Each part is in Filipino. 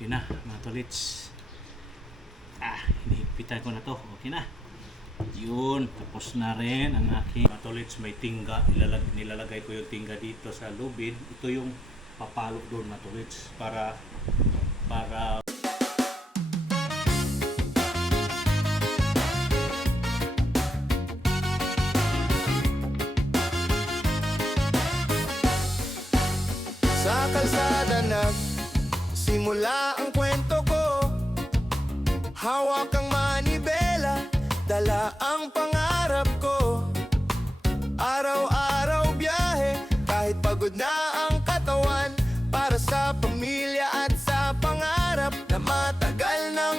Okay na mga tolits. Hinihigpitan ko na to. Okay na. Yun, tapos na rin ang aking mga tolits. May tingga. Nilalagay ko yung tingga dito sa lubid. Ito yung papalo doon mga tolits. Para sa kalsada simula ang kwento ko. Hawak ang manibela, dala ang pangarap ko. Araw-araw biyahe, kahit pagod na ang katawan, para sa pamilya at sa pangarap na matagal ng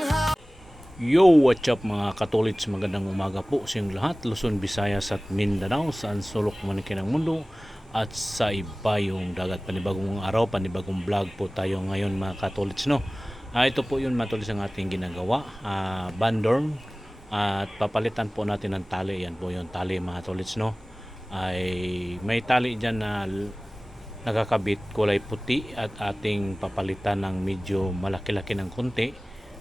Yo, what's up mga katolits? Magandang umaga po sa inyong lahat. Luzon, Visayas at Mindanao, saan sulok manikin ang mundo at sa iba yung dagat. Panibagong araw, panibagong vlog po tayo ngayon mga katolits, no? Ito po yun mga tolits ang ating ginagawa, bandorm, at papalitan po natin ng tali. Yan po yung tali mga tolits, no? Ay may tali dyan na nakakabit kulay puti at ating papalitan ng medyo malaki-laki ng konti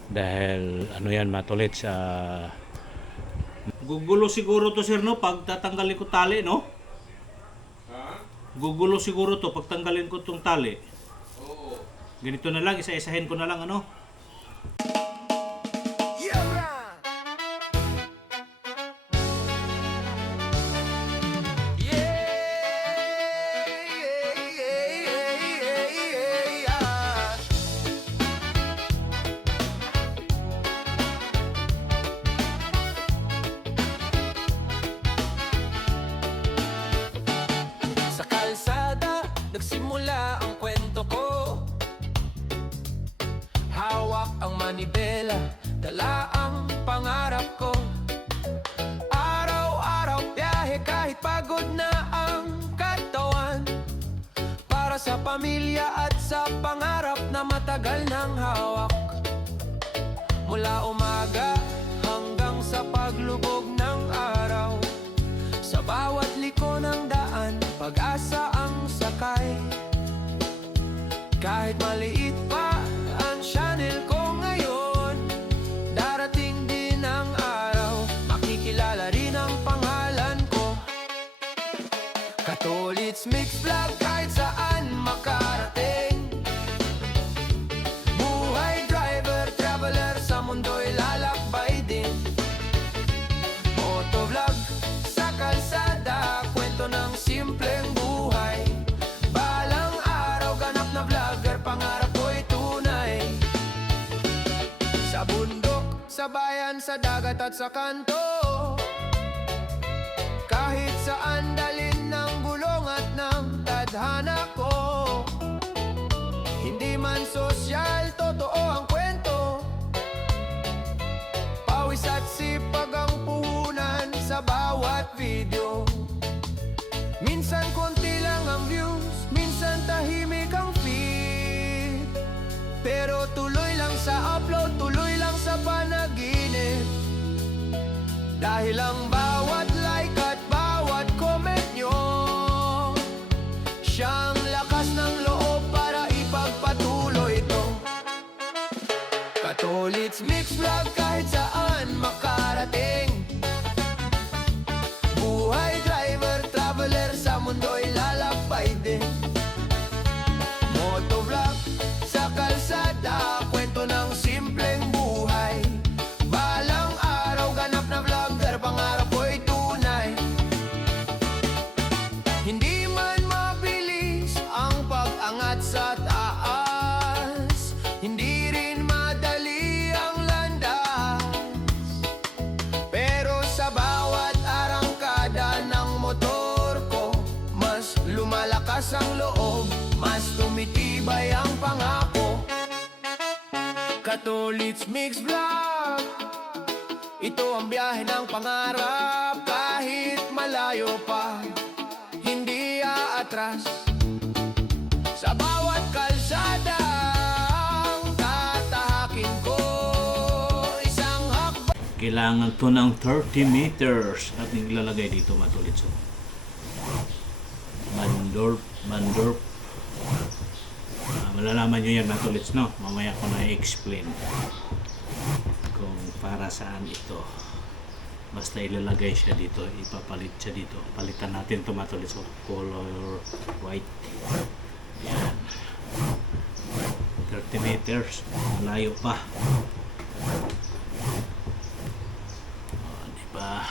dahil ano yan mga tolits, gugulo siguro to sir, no? Pag tatanggalin ko tali, no? Gugulo siguro to pag tanggalin ko tong tali. Oo. Ganito na lang, isa-isahin ko na lang, ano? Sa kalsada, nagsimula ang kwento ko. Hawak ang manibela, dala ang pangarap ko. Araw-araw biyahe, kahit pagod na ang katawan, para sa pamilya at sa pangarap na matagal nang hawak. Mula umaga hanggang sa paglubog ng araw, sa bawat liko ng daan, pag-asa ang sakay. Kahit maliit pa ang channel ko ngayon, darating din ang araw, makikilala rin ang pangalan ko. Katolits Mix Vlog, kahit saan makarating. Buhay driver, traveler, sa mundo'y lalakbay din. Motovlog sa kalsada, kwento ng simpleng buhay. Balang araw, ganap na vlogger, pangarap ko'y tunay. Sa bundok, sa bayan, sa dagat at sa kanto, kahit saan dalin ng gulong at ng tadhana ko. Hindi man sosyal, totoo ang kwento. Pawis at sipag ang puhunan sa bawat video. Minsan konti lang ang views, minsan tahimik ang feed, pero tuloy lang sa upload, tuloy lang sa panaginip. Dahil ang bawat like at bawat comment nyo, siyang lakas ng loob para ipagpatuloy ito. Katolits Mix Vlog, kahit saan makarating. Buhay driver, traveler, sa mundo'y lalakbay din. Motovlog sa kalsada, kwento ng simpleng buhay. Balang araw, ganap na vlogger, pangarap ko'y tunay. Hindi man mabilis ang pag-angat sa taas, hindi rin madali ang landas, pero sa bawat arangkada ng motor ko, mas lumalakas ang loob, mas tumitibay ang pangako. Katolits Mix Vlog, ito ang biyahe ng pangarap. Kahit malayo pa, hindi aatras. Sa bawat kalsada, ang tatahakin ko, isang hakbang. Kailangan to ng 30 meters at nilalagay dito mga tolits. Bandorp. Malalaman nyo yan mga tolits, no? Mamaya ko na i-explain kung para saan ito. Basta ilalagay siya dito, ipapalit siya dito. Palitan natin ito mga tolits, color white. Yan. 30 meters, malayo pa. Diba?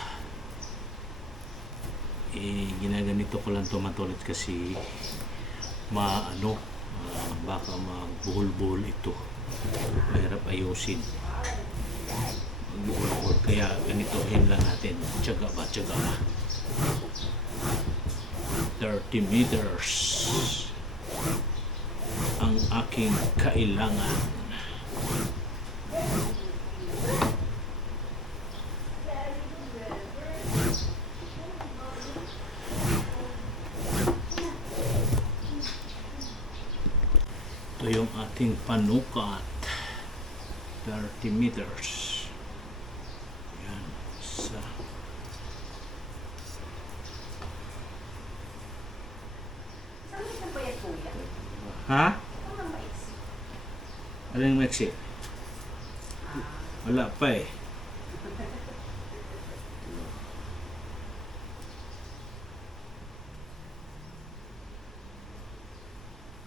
Ginaganito ko lang ito mga tolits kasi baka magbuhol-buhol ito. Mahirap ayusin. Magbuhol-buhol. Kaya ganitohin lang natin. Tiyaga ba? 30 meters ang aking kailangan. Ito yung ating panukat. 30 meters. Yan. Isa. Saan mo isang payat kuya? Ha? Saan ang maiksi? Ano yung Mexi? Wala pa eh.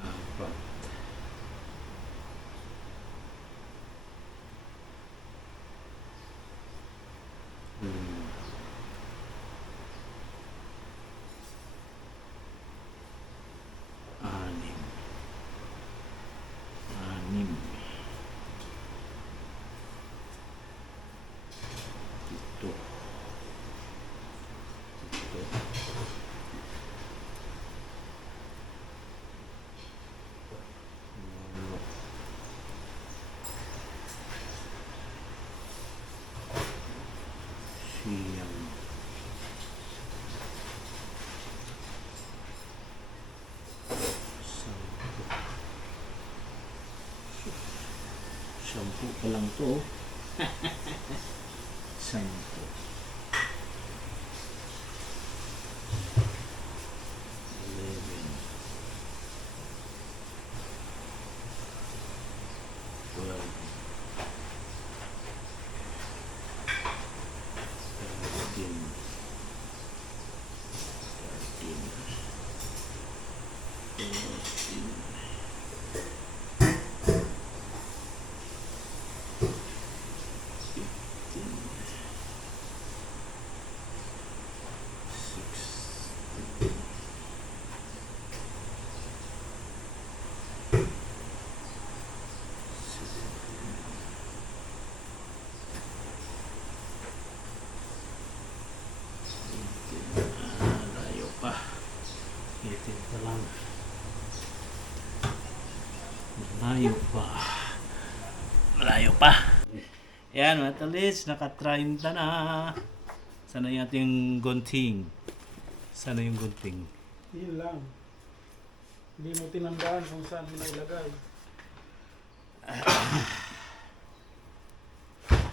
Apat. Anim. Anim. Ito. Walo. Siyam. Sampu pa lang to. Sampu. 11. 12. 13. 14. 18. Layo pa. 18 pa lang. Malayo pa. Malayo pa. Yan mga tolits, naka-30 na. Sana yung ating gunting. Sana yung gunting. Yun lang. Hindi mo tinandaan kung saan mo nailagay.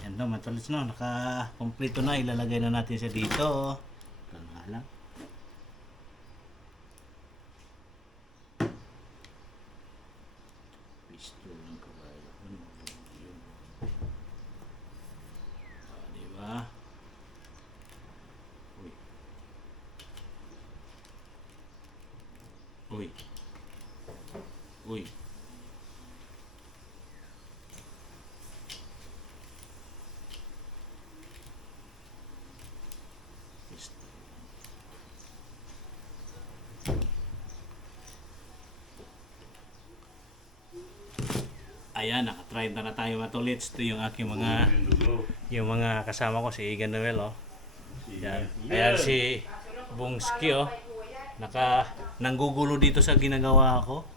Yan daw mga tolits, no? Naka-kompleto na. Ilalagay na natin siya dito. Ito nga lang. Pistol ng kabayo. Ano yun? Diba? Uy. Uy. Uy. Pistol. Ayan, naka-try na tayo mga tolits. Ito yung aking mga kasama ko, si Igan Noel, oh. Yan. Ayan si Bungski, oh. Nanggugulo dito sa ginagawa ko.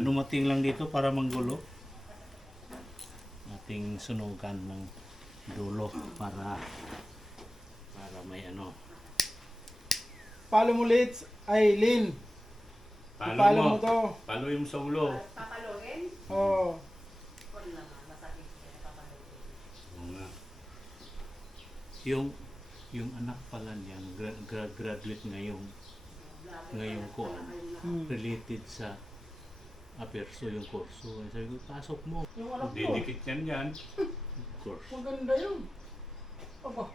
Dumating lang dito para manggulo. Ating sunugan ng dulo para may ano. Follow mo Litz, ay Lin. Follow mo to. Paluin mo sa ulo. Papalugin? Oo. Wala naman, masakit kaya papalugin. Oo nga. Yung anak pala niyan, graduate ngayong ko, related sa aperso yung kurso. Sabi ko, pasok mo. Yung anak ko, Didikit yan dyan. Course. maganda yun. Aba,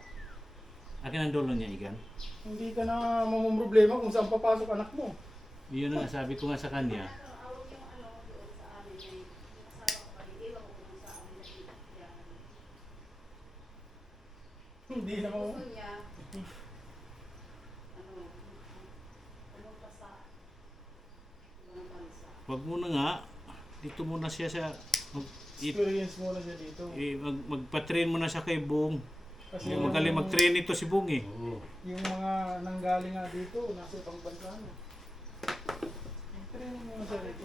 Akin ang dulo niya, Igan. hindi ka na mamumroblema kung saan papasok anak mo. Yun ang sabi ko nga sa kanya. Awag yung ano doon sa amin ay yung asawa ko pala, iwan ko kung sa amin na yan. Hindi na mo. Gusto niya, ano, pumunta sa ibang bansa. Wag muna nga. Dito muna siya sa... Experience mo na siya dito. magpa-train muna siya kay Bong. Kasi Magaling mag-train ito si Bong eh. Oo. yung mga nanggaling nga dito, nasa ibang bansa na. Training mo na siya dito.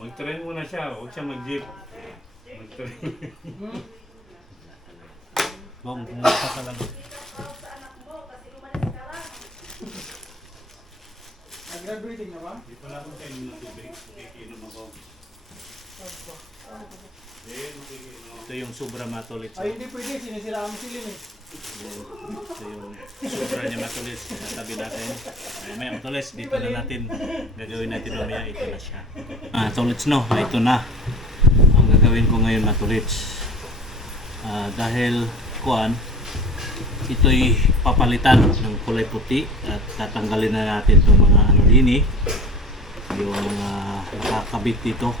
Mag-train muna siya. Huwag siya mag-jeep. Mag-train. Hmm? Bong, pumunta ka lang. Tawag sa anak mo kasi umalis ka lang. Nag-graduating na ba? Dito lang ako sa inyo ng tubig. Kikinom ako. Aba. Makikinom. Ito yung sobra matulit. Ay, hindi pwede. Sinisiraan mo sila eh. Ito yung sobra niya matulis. Tabi natin. Ay, may matulis. Dito na natin. Gagawin natin mamaya. Ito na siya. Tulits no. Ito na. Ang gagawin ko ngayon matulits. Dahil kuan, ito'y papalitan ng kulay puti at tatanggalin na natin itong mga ano din eh. Yung mga nakakabit dito.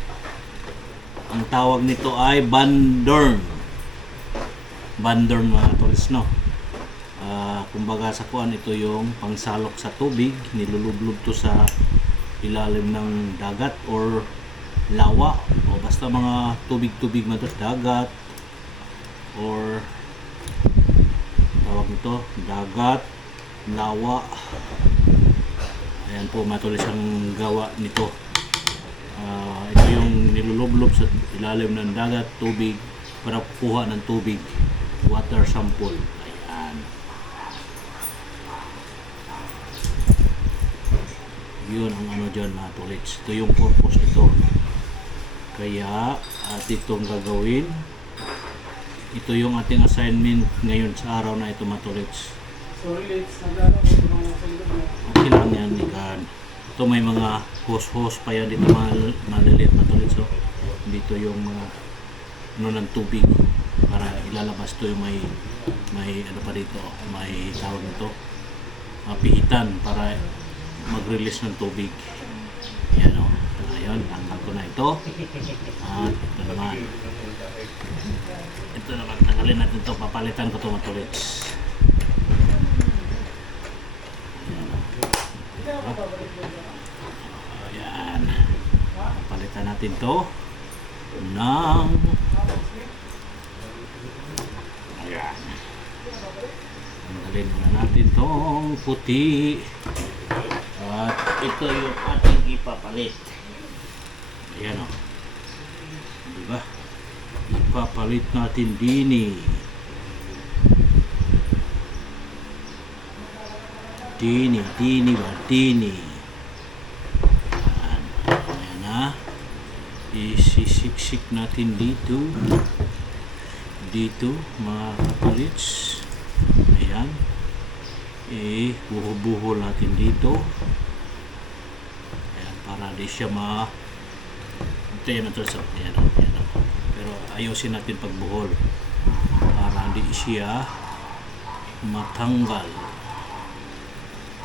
Ang tawag nito ay bandorn. Bandorn mga tulis no. Kumbaga sa kuan, ito yung pangsalok sa tubig. Nilulublob to sa ilalim ng dagat or lawa o basta mga tubig-tubig man to, dagat or tawag nito dagat, lawa. Ayan po matulis ang gawa nito. Ito yung nilulublob sa ilalim ng dagat, tubig para kuha ng tubig, water sample. Ayan. Yun ang ano dyan mga tulits. Ito yung purpose nito. Kaya at itong gagawin. Ito yung ating assignment ngayon sa araw na ito mga tulits. Sorry, let's nagano ko kung sa likod mo. Okay lang yan, Ikan. Ito may mga hose-hose pa yan dito, maliliit matulit. So, dito yung mga ano ng tubig para ilalabas to yung may ano pa dito, may tawag nito, pihitan para mag-release ng tubig. Yan o. Ayun, tanggal ko na ito. At ito naman. Ito naman, tanggalin natin ito. Papalitan ko ito matulit. Ayan. Palitan natin to ng ayan. Tanggalin muna natin tong puti. At ito yung ating ipapalit. Ayan o. Diba? Ipapalit natin dini. Dini ba? Dini. Ayan na. Isisiksik natin dito. Dito, mga kapalits. Ayan. Buho-buho natin dito. Ayan, para di siya ito yan ito. Ayan, ayan. Pero ayusin natin pagbuhol. Para di siya matanggal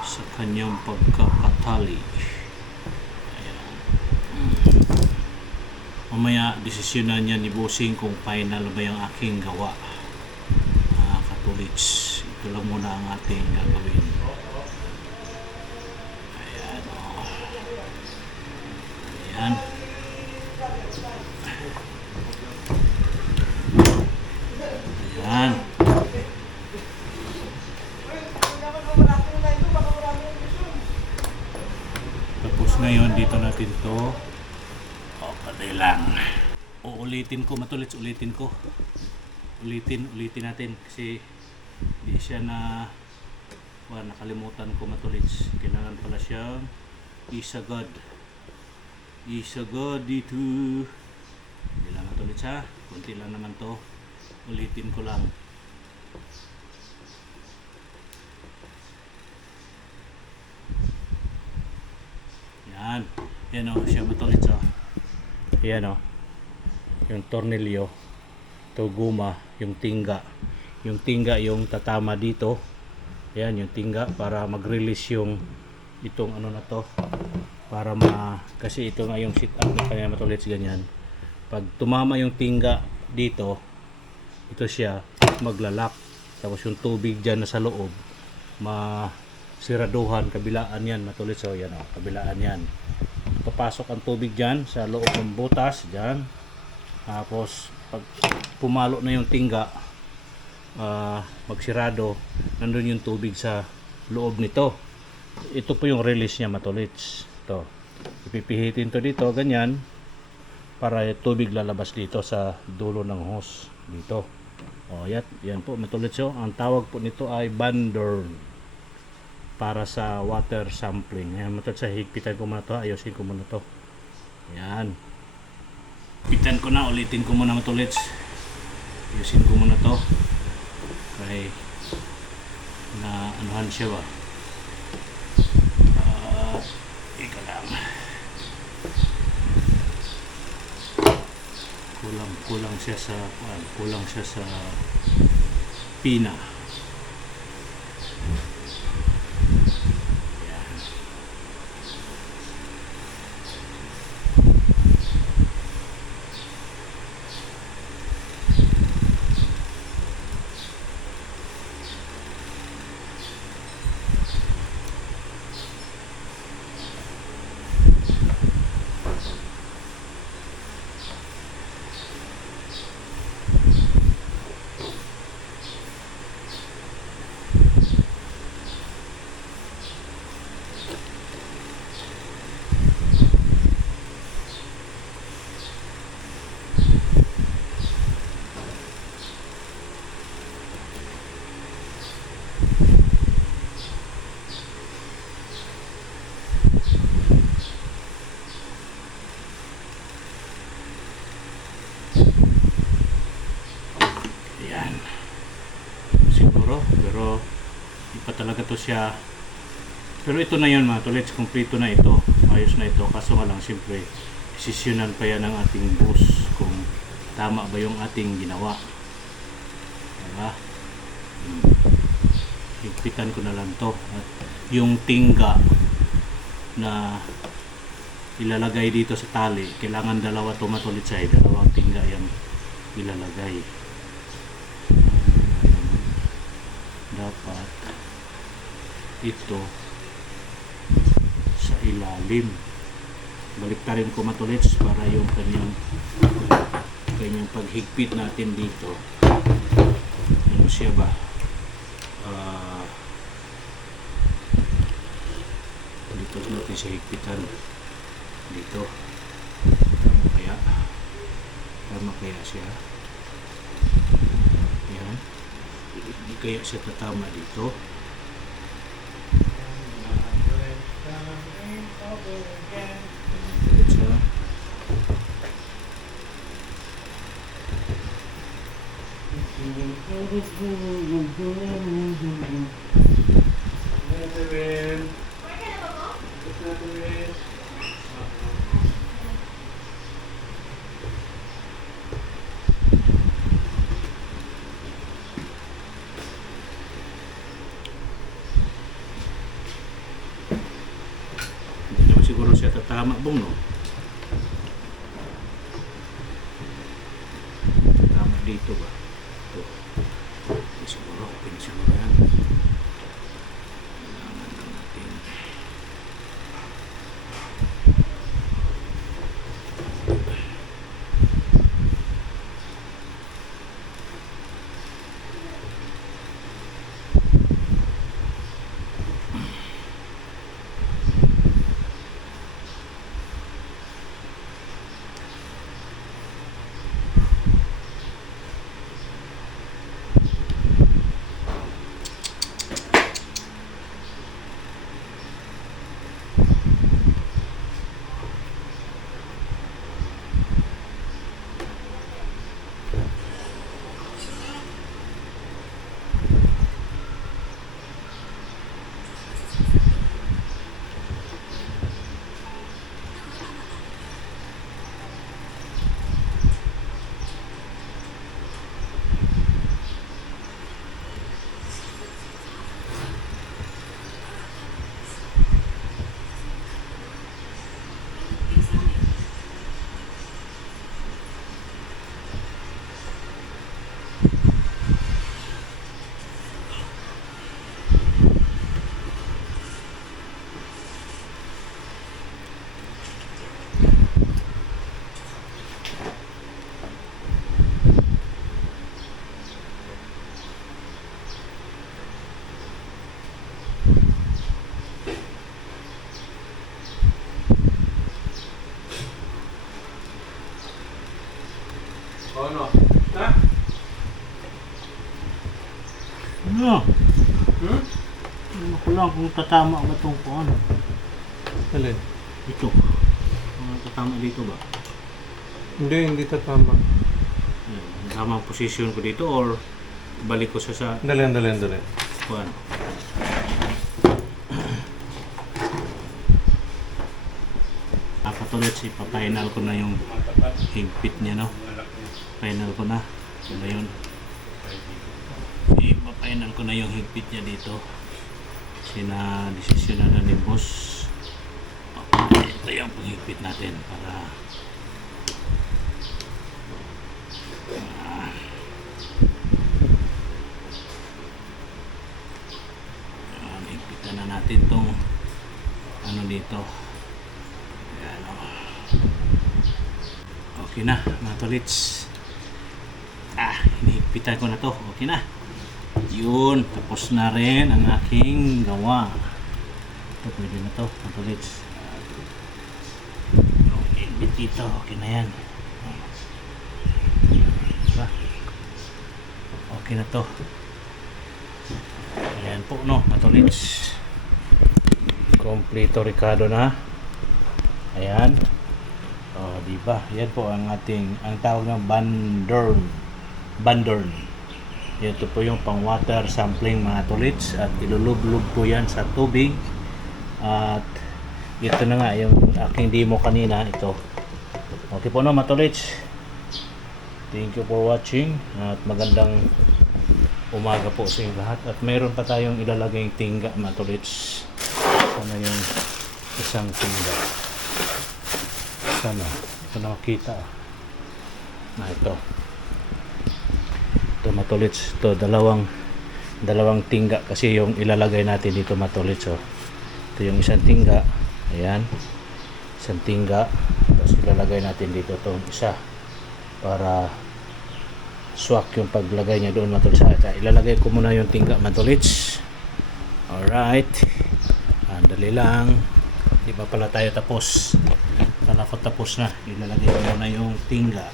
sa kanyang pagkakatali. Ayan. Mamaya desisyonan niya ni Bossing kung final ba yung aking gawa. Katulits, ito lang muna ang ating gagawin. Ayan o. Ayan. Ayan. Tapos ngayon dito natin to patay lang. Uulitin ko matulits, ulitin natin kasi di siya nakalimutan ko matulits. Kailangan pala siyang isagad dito. Hindi lang matulits ha, kunti lang naman to, ulitin ko lang. Yan o, siya matulit o. Yan o. Yung tornilyo. Ito guma, yung tingga. Yung tingga yung tatama dito. Yan yung tingga para mag-release yung itong ano na to. Para kasi ito nga yung sit up ng kanya matulit ganyan. Pag tumama yung tingga dito, ito siya maglalak. Tapos yung tubig dyan na sa loob, masiraduhan, kabilaan yan matulit. So yan o, kabilaan yan. Papasok ang tubig dyan sa loob ng butas dyan. Tapos pag pumalo na yung tingga, magsirado, nandun yung tubig sa loob nito. Ito po yung release niya matulits. Ito, ipipihitin to dito ganyan para yung tubig lalabas dito sa dulo ng hose dito. O yan po matulits. So ang tawag po nito ay bandurn para sa water sampling. Yan matulits. Sa higpitan ko muna to, ayusin ko muna to. Yan, higpitan ko na, ulitin ko muna matulits. Ayusin ko muna to kay na anuhan siya ba. Ika lang, kulang siya sa pina. Yan. Yan. Siguro, pero di pa talaga to siya. Pero ito na yun mga tulits, kumpleto na ito. Ayos na ito. Kaso nga lang siyempre, desisyonan pa yan ng ating boss kung tama ba yung ating ginawa. Diba? Higpitan ko na lang to. At yung tingga na ilalagay dito sa tali, kailangan dalawa to matulit sa dalawang tingga yung ilalagay. Dapat ito sa ilalim. Baliktarin ko matulits para yung kanyang paghigpit natin dito. Ano siya ba? Dito natin siya higpitan. Dito. Tama kaya siya? Yan. Hindi kaya siya tatama dito. Diretso. Hindi naman siguro siya tatama bong no? Tatama dito ba? Ito. Hindi siguro. Okay na siguro yan. Kailangan lang natin. Ano? Ha? Ano? Hmm? Ano ko lang kung tatama ba itong ano? Alin? Ito. Tatama dito ba? Hindi tatama. Tama ang posisyon ko dito or balik ko sa Dali. kuan. Kapatuloy ipa-final ko na yung higpit niya, no? Final ko na. Ano yun? Ipa-final ko na yung higpit niya dito. Desisyon na ni boss. Okay, ito yung paghigpit natin para higpitan na natin tong ano dito. Ayan, oh. Okay na mga tolits. Hinihigpitan ko na to. Okay na. Yun, tapos na rin ang aking gawa. Ito, pwede na to mga tolits. Okay, dito. Okay na yan. Diba? Okay na to. Ayan po, no, mga tolits. Kompleto Ricardo na. Ayan. Oh, di ba? Yan po ang tawag ng bandorn. Ito po yung pang water sampling mga tolits at ilulublob po yan sa tubig. At ito na nga yung aking demo kanina, ito. Okay po, no, mga tolits. Thank you for watching at magandang umaga po sa inyo lahat. At mayroon pa tayong ilalagay tingga mga tolits. Sana yung isang tingga. Sana ito na makita. Ito matulits. Ito dalawang tingga kasi yung ilalagay natin dito matulits. Ito yung isang tingga. Ayan, isang tingga. Tapos ilalagay natin dito itong isa para swak yung paglagay niya doon matulits. Ilalagay ko muna yung tingga matulits. Alright, andali lang. Di ba pala tayo tapos? Kala ko tapos na. Ilalagay ko muna yung tingga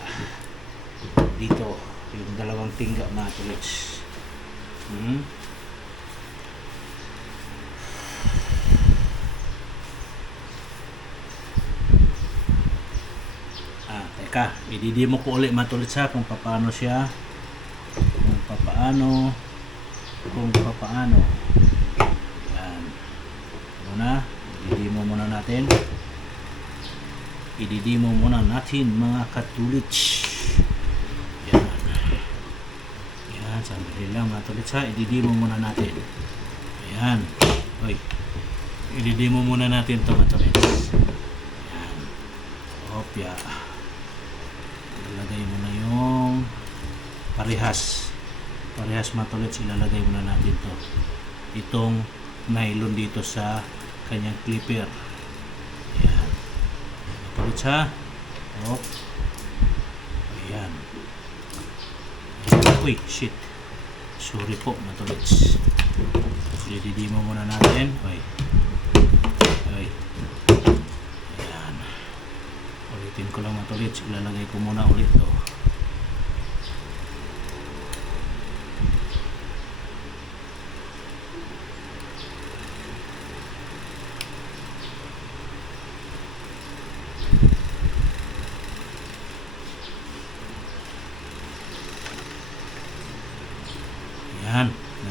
dito, yung dalawang tingga mga tolits. Teka, ididemo ko ulit mga tolits ha kung paano siya, kung papaano. Yan muna, ididemo muna natin mga katulits. Yan, sandali lang mga tolits ha, ididemo muna natin. Ayan, oy, ididemo muna natin ito mga tolits. Yan, opya, ilalagay mo na yung parehas mga tolits, ilalagay muna natin to, itong nylon dito sa kanyang clipper. Ayan mga tolits ha. Ayan. Uy, shit. Sorry po, mga tolits. Dididimo muna natin. Uy. Ayan. Ulitin ko lang mga tolits. Ilalagay ko muna ulit to.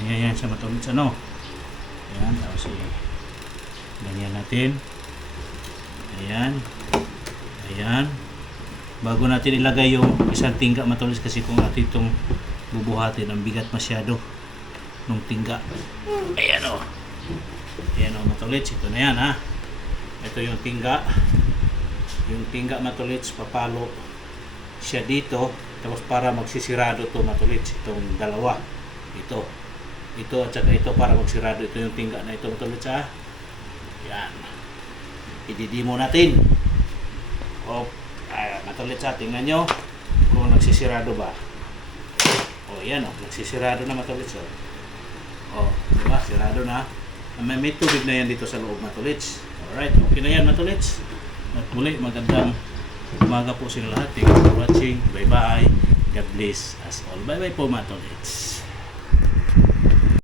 Ganyan siya matulits, ano? Ayan, tapos ganyan natin. Ayan. Bago natin ilagay yung isang tingga matulits, kasi kung natin itong bubuhatin, ang bigat masyado nung tingga. Ayan o matulits, ito na yan ha. Ito yung tingga. Yung tingga matulits, papalo siya dito, tapos para magsisirado to matulits, itong dalawa. Ito at saka ito para magsirado. Ito yung tingga na ito matulits ha. Yan, ididimo natin. Matulits ha, tingnan nyo kung nagsisirado ba. Yan nagsisirado na matulits. Diba, sirado na. May tubig na yan dito sa loob matulits. Alright, okay na yan matulits. At muli, magandang umaga po sa lahat. Thank you for watching. Bye bye. God bless us all. Bye-bye po mga tolits.